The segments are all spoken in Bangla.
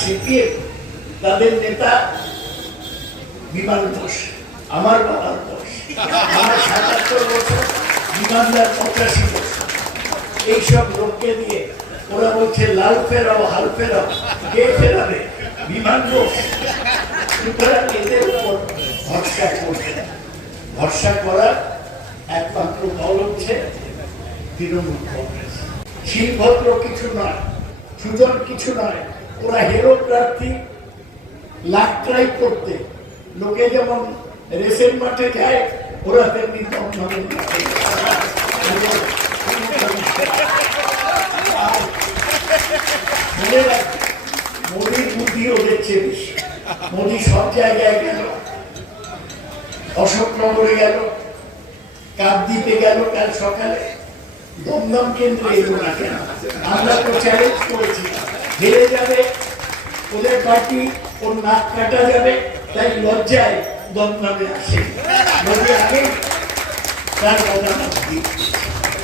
সিপিএম, তাদের নেতা বিমান ঘোষ আমার বাবার ঘোষ আমার সাতাত্তর বছর, বিমানদার পঁচাশি বছর। এইসব লোককে দিয়ে ওরা বলছে, লাল ফেরাও, হাল ফেরাও, কে ফেরাবে? বিমান ঘোষ সুতরাং এদের উপর ভরসা করবে। ভরসা করার একমাত্র দল হচ্ছে তৃণমূল কংগ্রেস। শিলভদ্র কিছু নয়, সুজন কিছু নয় ওরা হেরো প্রার্থী লাখ ট্রাই করতে। লোকে যেমন রেসের মাঠে যায় ওরা তেমনি মনে রাখবে, মোদির বুদ্ধি ওদের চেয়ে বেশি। মোদি সব জায়গায় গেল অশোকনগরে গেল কাকদ্বীপে গেল কাল সকালে। দমদম কেন্দ্রে এলো না কেন? আমরা তো চ্যালেঞ্জ করেছি। হেরে যাবে, ওদের পার্টি ওর নাক কাটা যাবে, তাই লজ্জায় দমদমে আসে। মোদি আগে, তার কথা না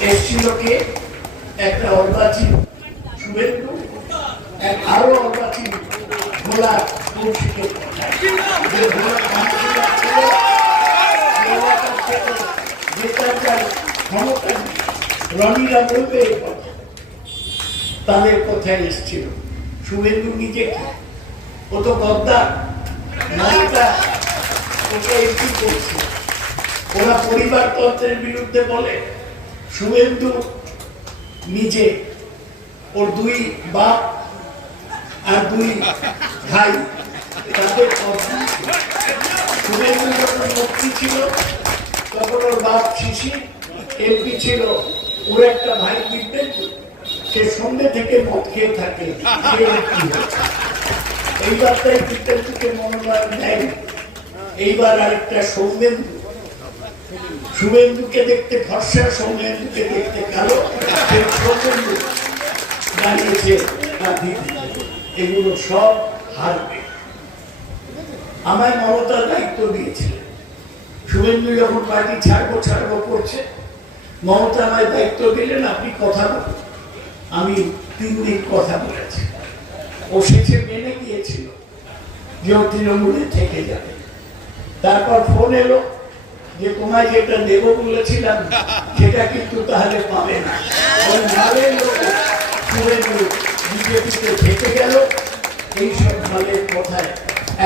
এসছিল কে? একটা অর্বাচীন শুভেন্দু, এক আরও অর্বাচীন ভোলা যে এলাকার থেকে ক্ষমতা রনিরা বলবে, তাদের কথায় এসছিল। শুভেন্দু নিজে ও তো গদ্দার। নায়িকা। ওকে এমপি করছে ওরা পরিবারতন্ত্রের বিরুদ্ধে বলে, শুভেন্দু নিজে, ওর দুই বাপ আর দুই ভাই, তাদের শুভেন্দু যখন মন্ত্রী ছিল, তখন ওর বাপ শিশি এমপি ছিল। ওর একটা ভাই দিব্যেন্দু। সে সন্ধ্যে থেকে মদ খেয়ে থাকে। এইবার তাই দিব্যেন্দুকে মনোনয়ন দেয়। এইবার আরেকটা সৌমেন্দু। শুভেন্দুকে দেখতে ফর্সা, সৌমেন্দুকে দেখতে কালো। সৌমেন্দু দাঁড়িয়েছে এগুলো সব হারবে। আমায় মমতা দায়িত্ব দিয়েছিলেন শুভেন্দু যখন পার্টি ছাড়বো ছাড়বো করছে, মমতা আমায় দায়িত্ব দিলেন, আপনি কথা বলুন। আমি তিন দিন কথা বলেছি। ও শেষে মেনে গিয়েছিল যে ও তৃণমূলে থেকে যাবে। তারপর ফোন এলো যে, তোমায় যেটা দেব বলেছিলাম, সেটা কিন্তু তাহলে পাবে না। বিজেপিতে থেকে গেল। এইসব নালের কথায়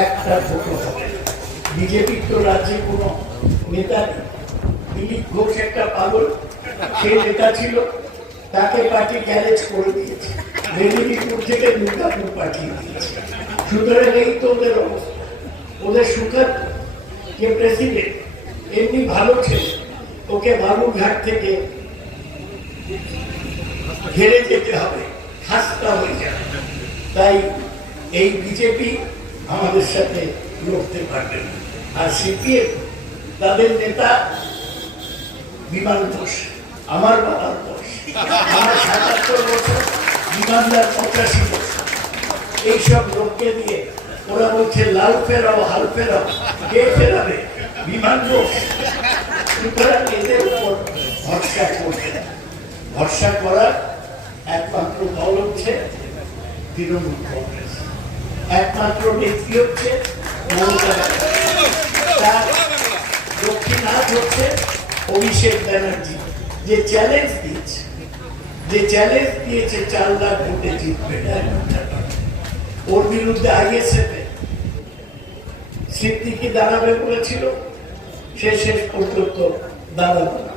একটা ভোট হবে বিজেপির তো রাজ্যে কোনো নেতা নেই। দিলীপ ঘোষ একটা পাগল, সে নেতা ছিল। তাকে পার্টি গ্যারেজ করে দিয়েছে। মেদিনীপুর থেকে দুর্গাপুর পাঠিয়ে দিয়েছে। সুতরাং এই তো ওদের অবস্থা। ওদের সুখার যে প্রেসিডেন্ট এমনি ভালো ছেলে, ওকে বাবুঘাট থেকে ঘেরে যেতে হবে। খাস্তা হয়ে যাবে। তাই এই বিজেপি আমাদের সাথে লড়তে পারবে না। আর সিপিএম, তাদের নেতা বিমান ঘোষ, আমার বাবার আমার সাতাত্তর বছর এইসব লোককে দিয়ে ওরা বলছে লাল ফেরাও হাল ফেরাও কে ফেরাবে বিমান ঘোষ উপর ভরসা করবে ভরসা করার একমাত্র দল হচ্ছে একমাত্র ব্যক্তি হচ্ছে তার দক্ষিণ হাত হচ্ছে অভিষেক ব্যানার্জি যে চ্যালেঞ্জ দিয়েছে যে চ্যালেঞ্জ দিয়েছে চার লাখ ভোটে জিতবে। ওর বিরুদ্ধে আইএসএফ সিদ্দিকি দাঁড়াবে বলেছিল, সে শেষ পর্যন্ত দাঁড়াবে না।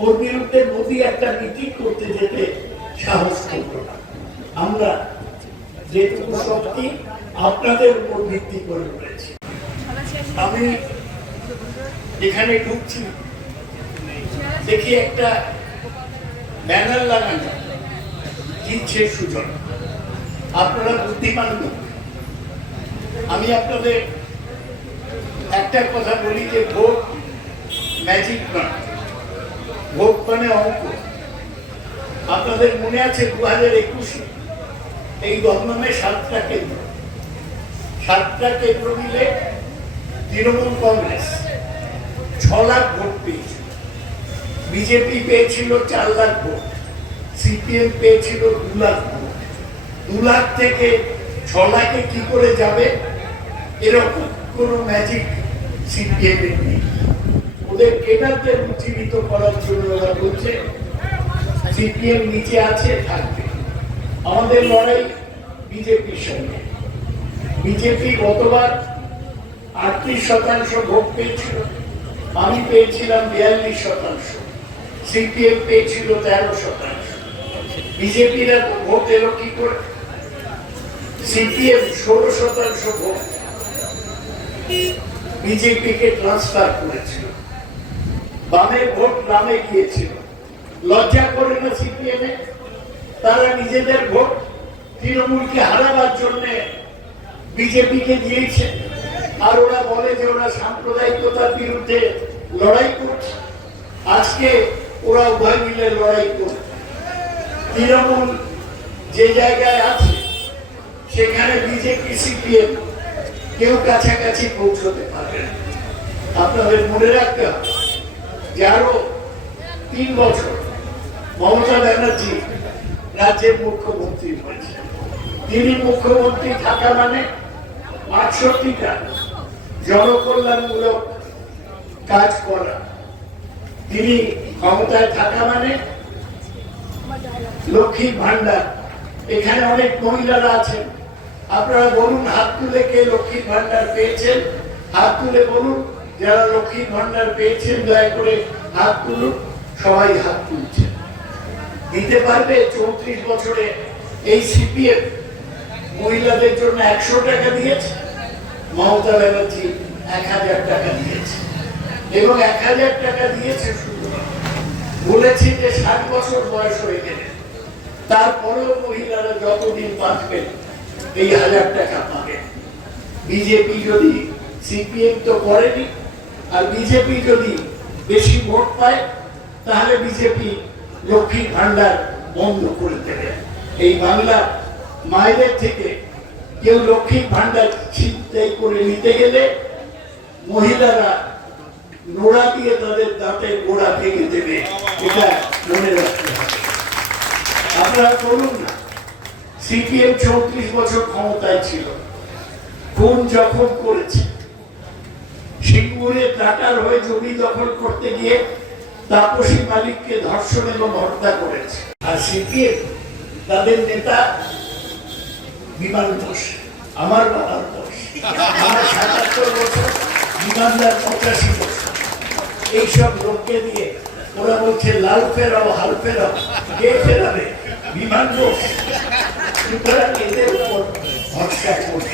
ওর বিরুদ্ধে মোদী একটা মিটিং করতে যেতে সাহস করল না। আমরা যেটুকু শক্তি আপনাদের উপর ভিত্তি করে রয়েছে আমি এখানে ঢুকছি। দেখি একটা ব্যানার লাগানো। জিতছে সুজন। আপনারা বুদ্ধিমান লোক আমি আপনাদের একটা কথা বলি যে ভোট ম্যাজিক নয় ভোট মানে অঙ্ক। আপনাদের মনে আছে দু হাজার একুশে এই দমদমে সাতটা কেন্দ্র। সাতটা কেন্দ্র মিলে তৃণমূল কংগ্রেস। ছ লাখ ভোট পেয়েছিল বিজেপি পেয়েছিল চার লাখ ভোট, সিপিএম পেয়েছিল দু লাখ ভোট। দু লাখ থেকে ছ লাখে কি করে যাবে? এরকম কোনো ম্যাজিক সিপিএম এর নেই। ওদের কেনারদের উজ্জীবিত করার জন্য ওরা বলছে, সিপিএম নিচে আছে, থাকবে। আমাদের লড়াই বিজেপির সঙ্গে। বিজেপি গতবার আটত্রিশ শতাংশ ভোট পেয়েছিল, আমি পেয়েছিলাম বিয়াল্লিশ শতাংশ। সিপিএম পেয়েছিল তেরো শতাংশ। বিজেপির এত ভোট এলো কি করে? সিপিএম ষোলো শতাংশ ভোট। বিজেপিকে ট্রান্সফার করেছিল। বামের ভোট নামে গিয়েছিল। লজ্জা করে না সিপিএম? তারা নিজেদের ভোট তৃণমূলকে হারাবার জন্য বিজেপিকে দিয়েছে। আর ওরা বলে যে ওরা সাম্প্রদায়িকতার বিরুদ্ধে লড়াই করছে। আজকে ওরা উভয় মিলে লড়াই করছে তৃণমূল যে জায়গায় আছে, সেখানে বিজেপি, সিপিএম কেউ কাছাকাছি পৌঁছতে পারবে না। আপনাদের মনে রাখতে হবে যে আরও তিন বছর মমতা ব্যানার্জি রাজ্যের মুখ্যমন্ত্রী হয়েছে তিনি মুখ্যমন্ত্রী থাকা মানে আটষট্টিটা জনকল্যাণমূলক কাজ করা। তিনি ক্ষমতায় থাকা মানে? লক্ষ্মী ভান্ডার এখানে অনেক মহিলারা আছেন। আপনারা বলুন, হাত তুলে কে লক্ষ্মী ভান্ডার পেয়েছেন? হাত তুলে বলুন, যারা লক্ষ্মী ভান্ডার পেয়েছেন, দয়া করে হাত তুলুন। সবাই হাত তুলছে দিতে পারবে চৌত্রিশ বছরে এই সিপিএম? মহিলাদের জন্য একশো টাকা দিয়েছে। মমতা ব্যানার্জি এক হাজার টাকা দিয়েছে। এবং এক হাজার টাকা দিয়েছে শুধু। বলেছি যে ষাট বছর বয়স হয়ে গেলে। তারপরেও মহিলারা যতদিন বাঁচবেন এই হাজার টাকা পাবে। বিজেপি যদি সিপিএম তো করেনি, আর বিজেপি যদি বেশি ভোট পায়, তাহলে বিজেপি লক্ষ্মী ভান্ডার বন্ধ করে দেবে। এই বাংলা মায়েদের থেকে কেউ লক্ষ্মী ভান্ডার ছিনতাই করে নিতে গেলে মহিলারা নোড়া দিয়ে তাদের দাঁতের গোড়া ভেঙে দেবে। এটা মনে রাখতে হবে। আপনারা বলুন না, সিপিএম চৌত্রিশ বছর ক্ষমতায় ছিল। খুন যখন করেছে সিঙ্গুরে হয়ে জমি দখল করতে গিয়ে তাপসী মালিককে ধর্ষণ এবং হত্যা করেছে। আর সিপিএম, তাদের নেতা বিমান ঘোষ আমার বাবার ঘোষ আমার সাতাত্তর বছর, বিমানদার পঁচাশি বছর। এইসব লোককে দিয়ে ওরা বলছে, লাল ফেরাও, হাল ফেরাও, কে ফেরাবে বিমান ঘোষ এদের উপর ভরসা করবে না।